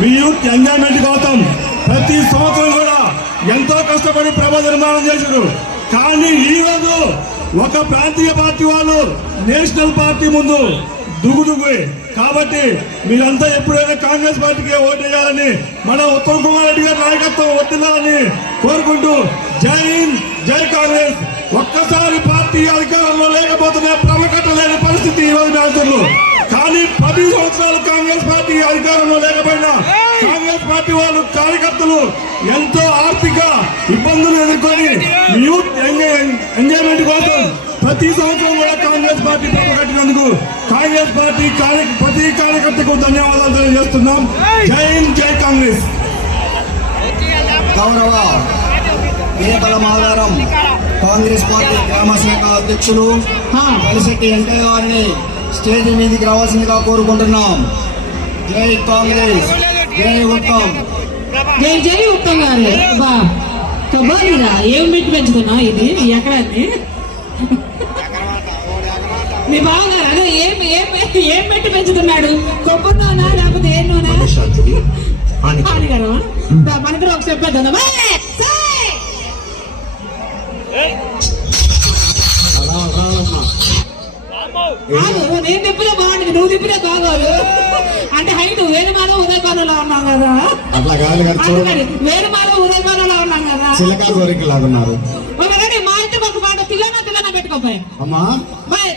మీ youth enjoyment కోసం ప్రతి సంవత్సరం కూడా ఎంతో కష్టపడి ప్రభ నిర్మాణం చేశారు. కానీ ఈ రోజు ఒక ప్రాంతీయ పార్టీ వాళ్ళు నేషనల్ పార్టీ ముందు దుగుడుగు. కాబట్టి మీరంతా ఎప్పుడైనా కాంగ్రెస్ పార్టీకి ఓటేయాలని, మన ఉత్తమ్ కుమార్ రెడ్డి గారి నాయకత్వం వర్తిల్లాలని కోరుకుంటూ జై హింద్, జై కాంగ్రెస్. ఒక్కసారి పార్టీ అధికారంలో లేకపోతున్నా ప్రమకట్టలేని పరిస్థితి ఈ రోజు రాష్ట్రంలో. కానీ 10 సంవత్సరాలు కాంగ్రెస్ పార్టీ అధికారంలో లేకపోయినా కాంగ్రెస్ పార్టీ వాళ్ళు కార్యకర్తలు ఎంతో ఆర్థిక ఇబ్బందులు ఎదుర్కొని యూత్ ఎంజాయ్మెంట్ కోసం ప్రతి సంవత్సరం కూడా కాంగ్రెస్ పార్టీ ప్రమకట్టినందుకు కాంగ్రెస్ పార్టీ ప్రతి కార్యకర్తకు ధన్యవాదాలు తెలియజేస్తున్నాం. జై హింద్, జై కాంగ్రెస్. గౌరవ నేతల ఆధారం కాంగ్రెస్ పార్టీ గ్రామ శాఖ అధ్యక్షులు కలిశెట్టి వెంకయ్య గారిని స్టేజ్ మీదకి రావాల్సిందిగా కోరుకుంటున్నాం. జై కాంగ్రెస్, జై ఉత్తమ్. జై జై ఉత్తమ్ గారు. కొబ్బరిరా ఏం పెట్టి పెంచుతున్నా? ఇది ఎక్కడ మీ బావగారు అదే ఏం పెట్టి పెంచుతున్నాడు? కొబ్బరి నూనె లేకపోతే ఏం నూనె? గారు మనకి ఒక చెప్పేద్దా? నేను తిప్పినా బాగుంటుంది, నువ్వు తిప్పినా బాగోదు. అంటే హైట్ వేరుమానం ఉదయపానంలో ఉన్నాం కదా, వేరుమానం ఉదయపానంలో ఉన్నాం కదా. ఒకవేళ మా ఇంటికి ఒక పాట తిలనా పెట్టుకోపోయి అమ్మా,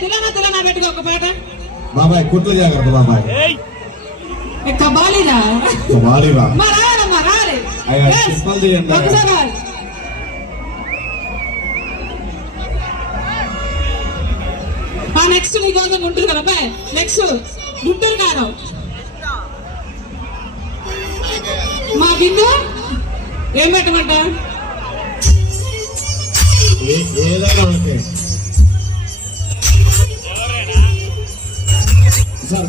తిలనా పెట్టుకో ఒక పాట. బాబాయ్ కుట్లు జాగ్రత్త బాబాయ్. కబాలిరా నెక్స్ట్ నీకోసం గుంటూరు కదా బాయ్. నెక్స్ట్ గుంటూరు కారం మా బిందు ఏం పెట్టమంట? సార్